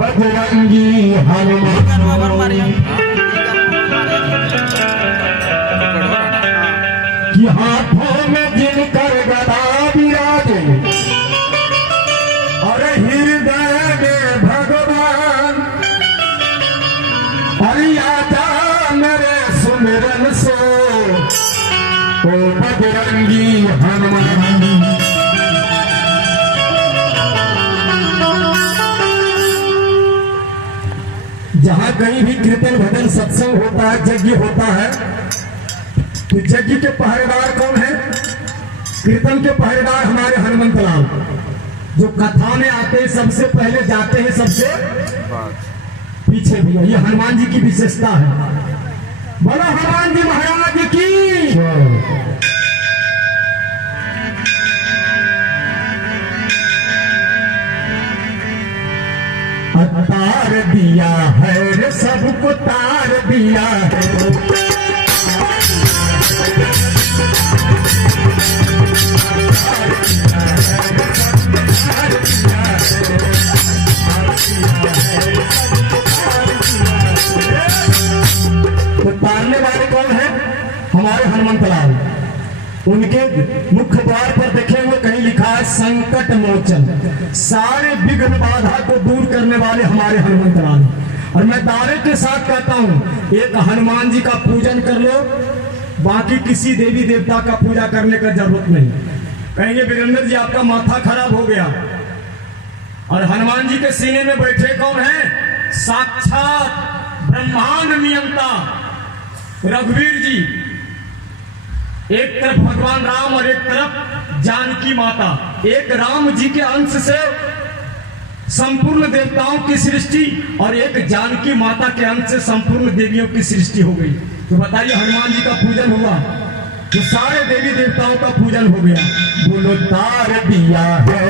बजरंगी हनुमान कि हाथों में जिनकर गदा विराजे और हृदय में भगवान आजा मेरे सुमिरन से ओ बजरंगी हनुमान। जहां कहीं भी कीर्तन भजन सत्संग होता है, यज्ञ होता है, तो यज्ञ के पहरेदार कौन है? कीर्तन के पहरेदार हमारे हनुमंत लाल, जो कथा में आते हैं सबसे पहले, जाते हैं सबसे पीछे भी। ये हनुमान जी की विशेषता है। बोलो हनुमान जी महाराज की। तार दिया है रे सबको तार दिया है, तो तारने वाले कौन है? हमारे हनुमंत लाल। उनके मुख्य द्वार पर देखेंगे कहीं लिखा है संकट मोचन, सारे विघ्न बाधा को दूर करने वाले हमारे हनुमंत लाल। और मैं दावे के साथ कहता हूं, एक हनुमान जी का पूजन कर लो, बाकी किसी देवी देवता का पूजा करने का जरूरत नहीं। कहेंगे वीरेंद्र जी आपका माथा खराब हो गया, और हनुमान जी के सीने में बैठे कौन है? साक्षात ब्रह्मांड नियंता रघुवीर जी। एक तरफ भगवान राम और एक तरफ जानकी माता। एक राम जी के अंश से संपूर्ण देवताओं की सृष्टि, और एक जानकी माता के अंश से संपूर्ण देवियों की सृष्टि हो गई। तो बताइए हनुमान जी का पूजन हुआ तो सारे देवी देवताओं का पूजन हो गया। बोलो तार दिया है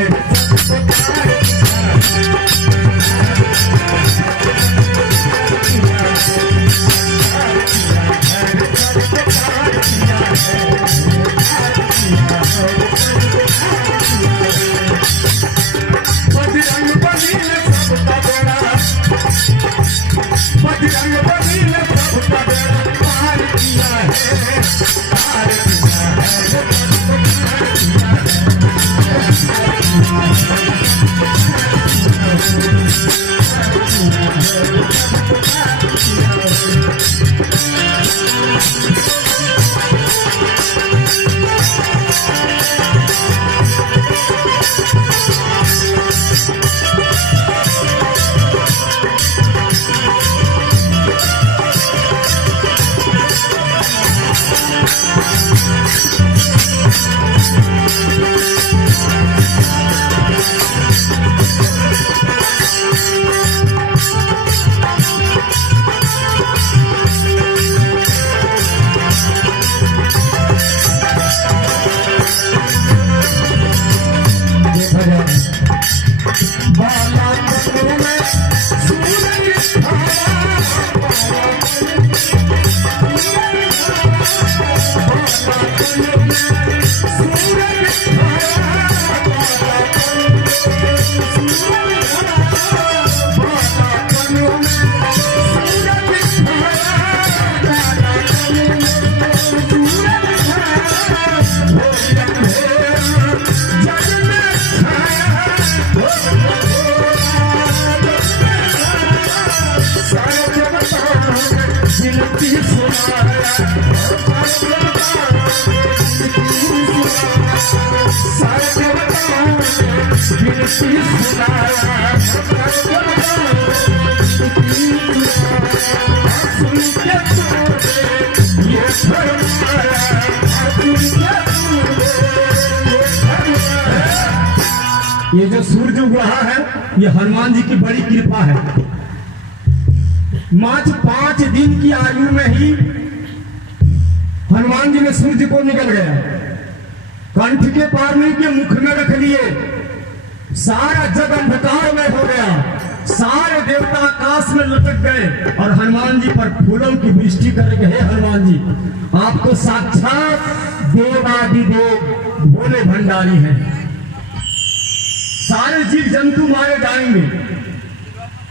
ये जो सूरज उग रहा है, ये हनुमान जी की बड़ी कृपा है। मात्र 5 दिन की आयु में ही हनुमान जी ने सूर्य को निकल गया, कंठ के पार नहीं के मुख में रख लिए, सारा जग अंधकार में हो गया, सारे देवता आकाश में लटक गए और हनुमान जी पर फूलों की वृष्टि करके, हे हनुमान जी आप तो साक्षात देवादिदेव भोले भंडारी हैं। सारे जीव जंतु मारे जाएंगे,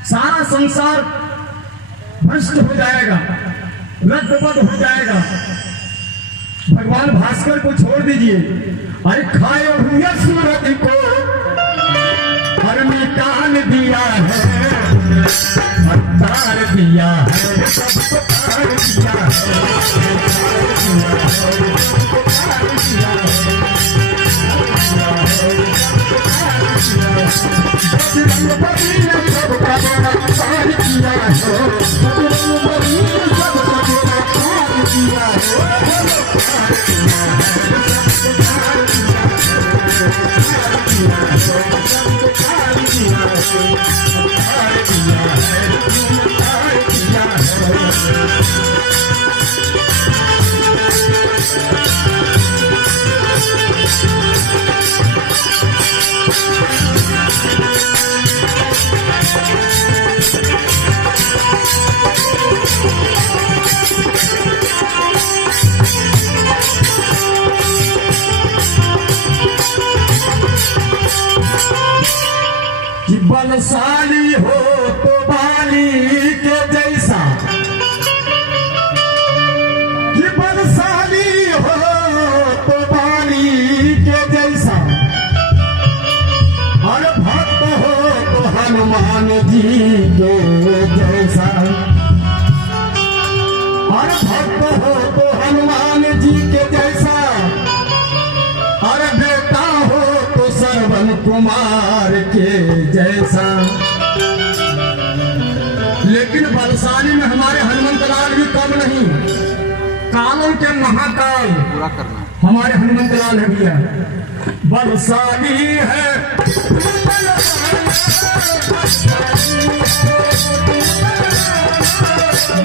सारा संसार भ्रष्ट हो जाएगा, रद्दबद हो जाएगा। भगवान भास्कर को छोड़ दीजिए, अरे खाए हुए सूरज को हर निकाल दिया है, तार दिया है, सबको तार दिया कि बलशाली हो तो बाली के जैसा, कि बलशाली हो तो बाली के जैसा, और भक्त हो तो हनुमान जी के जैसा, और भक्त हो तो हनुमान जी के जैसा, और बेटा हो तो श्रवण कुमार के जैसा। लेकिन बलशाली में हमारे हनुमंतलाल भी कम नहीं, कालों के महाकाल पूरा करना हमारे हनुमंतलाल है भैया। बलशाली है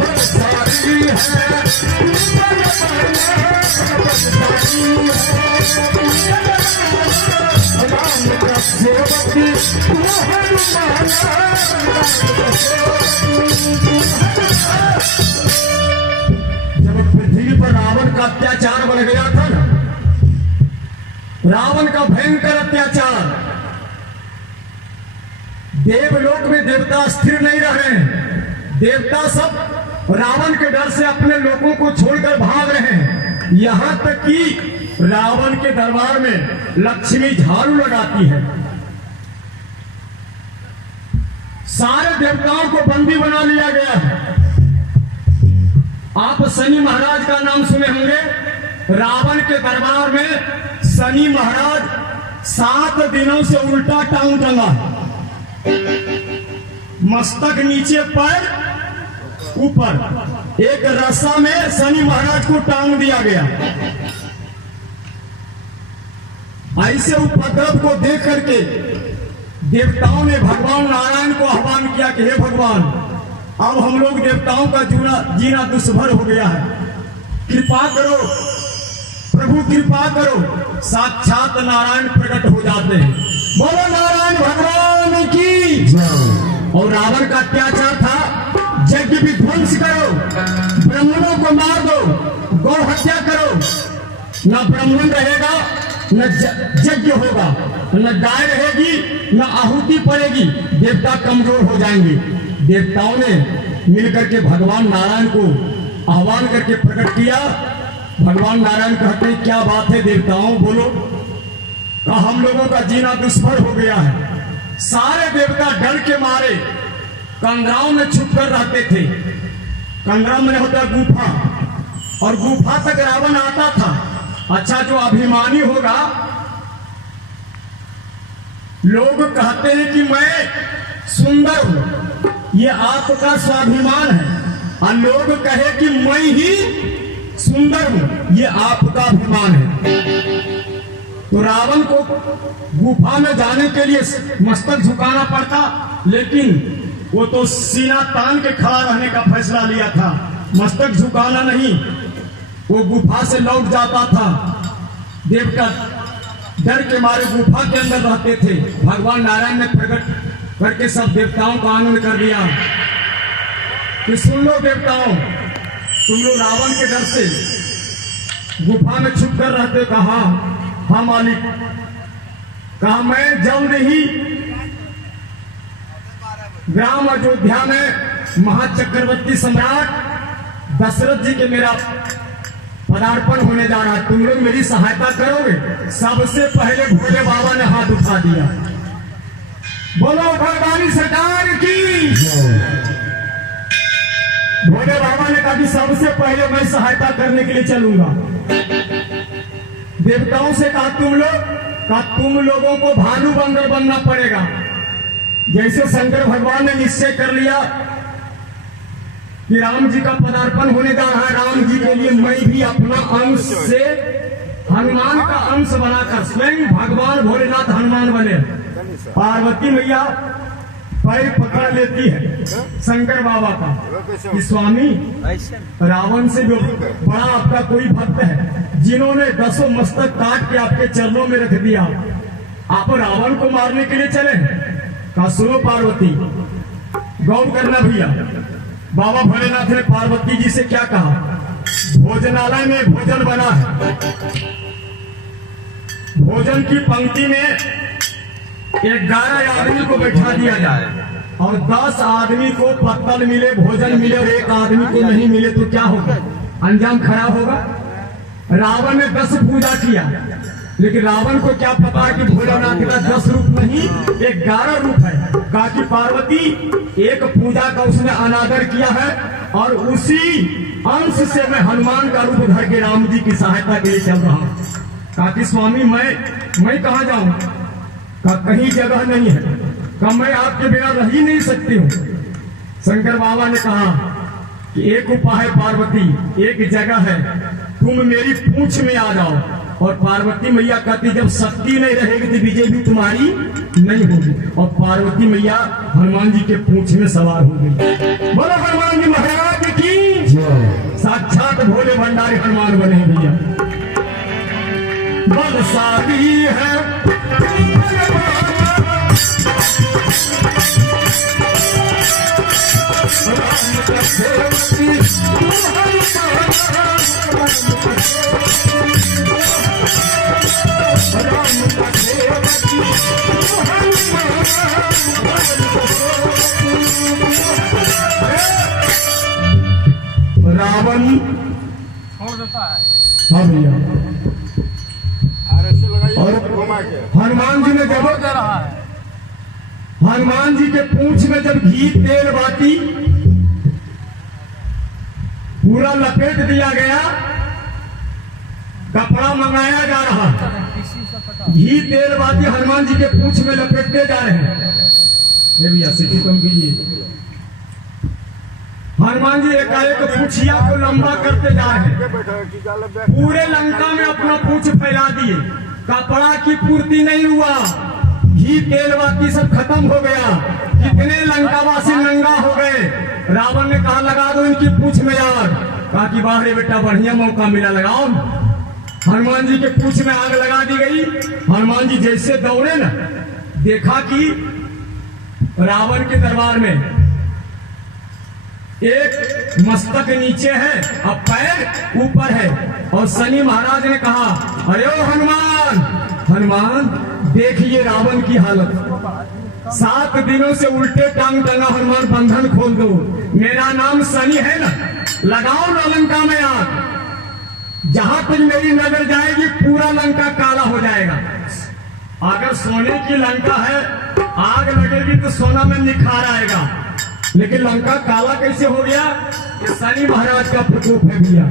बलशाली है राम का सेवक तू हनुमान। जब पृथ्वी पर रावण का अत्याचार बढ़ गया था ना, रावण का भयंकर अत्याचार, देवलोक में देवता स्थिर नहीं रहे, देवता सब रावण के डर से अपने लोगों को छोड़कर भाग रहे हैं। यहां तक कि रावण के दरबार में लक्ष्मी झाड़ू लगाती है। सारे देवताओं को बंदी बना लिया गया है। आप शनि महाराज का नाम सुने होंगे। रावण के दरबार में शनि महाराज 7 दिनों से उल्टा टांग टंगा, मस्तक नीचे, पैर ऊपर, एक रस्सा में शनि महाराज को टांग दिया गया। ऐसे उपद्रव को देख करके देवताओं ने भगवान नारायण को आह्वान किया कि हे भगवान, अब हम लोग देवताओं का जीना दुष्भर हो गया है, कृपा करो प्रभु, कृपा करो। साक्षात नारायण प्रकट हो जाते हैं। बोलो नारायण भगवान की। और रावण का अत्याचार था, यज्ञ विध्वंस करो, ब्राह्मणों को मार दो, गौ हत्या करो, न ब्राह्मण रहेगा, न यज्ञ होगा, न गाय रहेगी, न आहुति पड़ेगी, देवता कमजोर हो जाएंगे। देवताओं ने मिलकर के भगवान नारायण को आह्वान करके प्रकट किया। भगवान नारायण कहते हैं, क्या बात है देवताओं, बोलो। कहा, हम लोगों का जीना दुष्भर हो गया है। सारे देवता डर के मारे कंदराओं में छुप कर रहते थे। कंदरा में होता गुफा, और गुफा तक रावण आता था। अच्छा, जो अभिमानी होगा, लोग कहते हैं कि मैं सुंदर हूं, ये आपका स्वाभिमान है, और लोग कहे कि मैं ही सुंदर हूं, ये आपका अभिमान है। तो रावण को गुफा में जाने के लिए मस्तक झुकाना पड़ता, लेकिन वो तो सीना तान के खड़ा रहने का फैसला लिया था, मस्तक झुकाना नहीं। वो गुफा से लौट जाता था। देवता डर के मारे गुफा के अंदर रहते थे। भगवान नारायण ने प्रकट करके सब देवताओं को आनंद कर दिया कि सुन लो देवताओं, तुम लोग रावण के डर से गुफा में छुप कर रहते। कहा, हाँ मालिक। कहा, मैं जल्द ही ग्राम अयोध्या में महाचक्रवर्ती सम्राट दशरथ जी के मेरा पदार्पण होने जा रहा है। तुम लोग मेरी सहायता करोगे। सबसे पहले भोले बाबा ने हाथ उठा दिया। बोलो भगवानी सरकार की। भोले बाबा ने कहा कि सबसे पहले मैं सहायता करने के लिए चलूंगा। देवताओं से कहा तुम लोगों को भानु बंदर बनना पड़ेगा। जैसे शंकर भगवान ने निश्चय कर लिया कि राम जी का पदार्पण होने जा रहा है, राम जी के लिए मैं भी अपना अंश से हनुमान का अंश बनाकर स्वयं भगवान भोलेनाथ हनुमान बने। पार्वती मैया पैर पकड़ लेती है शंकर बाबा का कि स्वामी, रावण से जो बड़ा आपका कोई भक्त है जिन्होंने 10 मस्तक काट के आपके चरणों में रख दिया, आप रावण को मारने के लिए चले। कहा सुनो पार्वती, गौर करना भैया। बाबा भोलेनाथ ने पार्वती जी से क्या कहा? भोजनालय में भोजन बना है, भोजन की पंक्ति में 11 आदमी को बैठा दिया जाए और 10 आदमी को पत्तल मिले, भोजन मिले और 1 आदमी को नहीं मिले तो क्या होगा? अंजाम खराब होगा। रावण ने 10 पूजा किया, लेकिन रावण को क्या पता कि भोलेनाथ का 10 रूप नहीं 11 रूप है। कहा कि पार्वती, एक पूजा का उसने अनादर किया है और उसी अंश से मैं हनुमान का रूप धर के राम जी की सहायता के लिए चल रहा हूं। कहा कि स्वामी मैं कहां जाऊं? कहा कहीं जगह नहीं है। कहा मैं आपके बिना रह ही नहीं सकती हूँ। शंकर बाबा ने कहा कि एक उपाय है पार्वती, एक जगह है, तुम मेरी पूंछ में आ जाओ। और पार्वती मैया कहती जब शक्ति नहीं रहेगी तो विजय भी तुम्हारी नहीं होगी। और पार्वती मैया हनुमान जी के पूंछ में सवार हो गई। बोलो हनुमान जी महाराज की। साक्षात भोले भंडारी हनुमान बने भैया। बलशाली है रावण। हाँ भैया। और हनुमान जी ने जब हनुमान जी के पूंछ में जब घी तेल बाती पूरा लपेट दिया गया, कपड़ा मंगाया जा रहा, घी तेल बाती हनुमान जी के पूंछ में लपेटते जा रहे हैं। ये भैया सिटी कम कीजिए। हनुमान जी एकाएक पूछिया को लंबा करते जा रहे हैं, पूरे लंका में अपना पूंछ फैला दिए। कपड़ा की पूर्ति नहीं हुआ, घी तेल बाती सब खत्म हो गया, कितने लंकावासी नंगा हो गए। रावण ने कहा लगा दो इनकी पूंछ में आग। कहा कि वाह रे बेटा, बढ़िया मौका मिला, लगाओ। हनुमान जी के पूंछ में आग लगा दी गई। हनुमान जी जैसे दौड़े ना, देखा कि रावण के दरबार में एक मस्तक नीचे है और पैर ऊपर है। और शनि महाराज ने कहा अरे ओ हनुमान, हनुमान देखिए रावण की हालत। 7 दिनों से उल्टे टांग टंगा, हनुमान बंधन खोल दो। मेरा नाम शनि है ना, लगाओ ना लंका में आग। जहां तक मेरी नजर जाएगी पूरा लंका काला हो जाएगा। अगर सोने की लंका है, आग लगेगी तो सोना में निखार आएगा, लेकिन लंका काला कैसे हो गया? ये शनि महाराज का प्रकोप है भैया।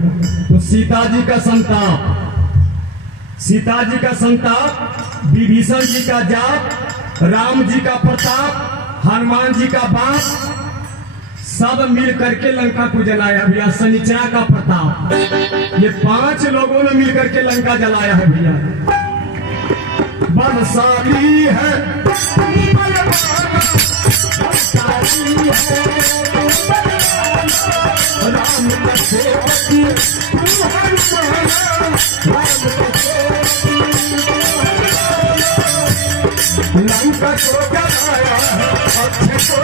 तो सीता जी का संताप, विभीषण जी का जाप, राम जी का प्रताप, हनुमान जी का बाप, सब मिल करके लंका को जलाया भैया। शनिचरा का प्रताप, ये 5 लोगों ने मिल करके लंका जलाया है भैया। बलशाली है राम का सेवकी, लंका को जलाया अच्छे को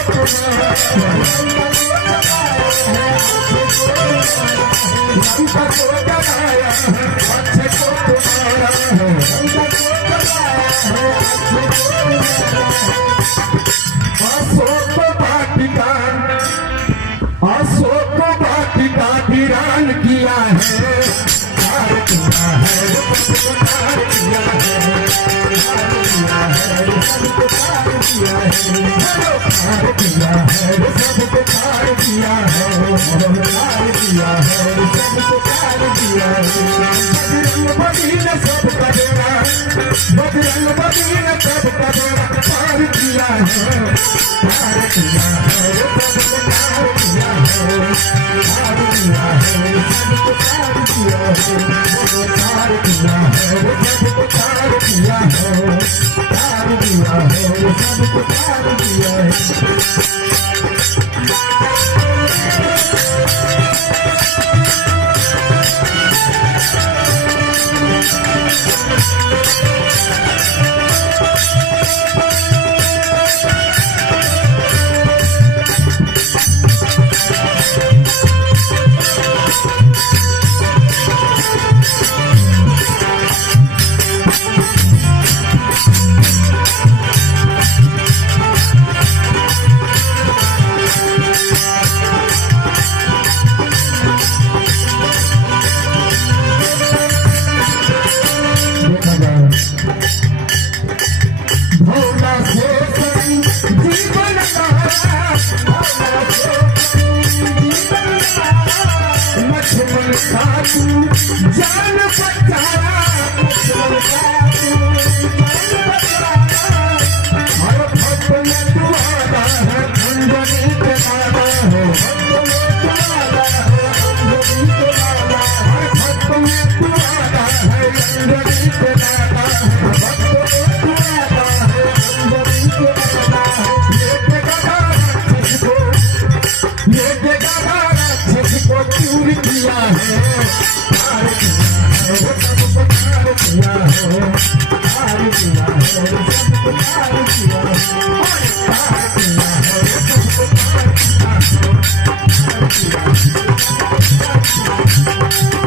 लंका को जलाया अच्छे को अशोक सबको पार किया है, पार किया है, सबको पार किया है, पार किया है, सबको पार किया है। बजरंग बली ने सबका बेड़ा, बजरंग बली ने सबका बेड़ा पार किया है, पार किया है, सबको पार किया है, पार किया है, सबको पार किया है, पार किया है, सबको पार किया है, पार किया है, सबको पार किया है। भोला से जीवन लक्ष्मण साधु जान बचाया, लक्ष्मण साधु जान बचाया। हर भक्त में तुम्हारा है अंजनी के माला हो, भक्त में तुम्हारा है अंजनी के माला हो, भक्त में तुम्हारा है अंजनी के माला हो। ये जगह राक्षस को चूर किया है, पार किया है, सबको पार किया है, पार किया है, सबको पार किया है, पार किया है, सबको पार किया है,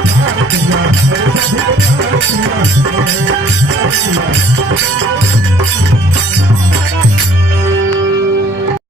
पार किया है, सबको पार किया है, पार किया है।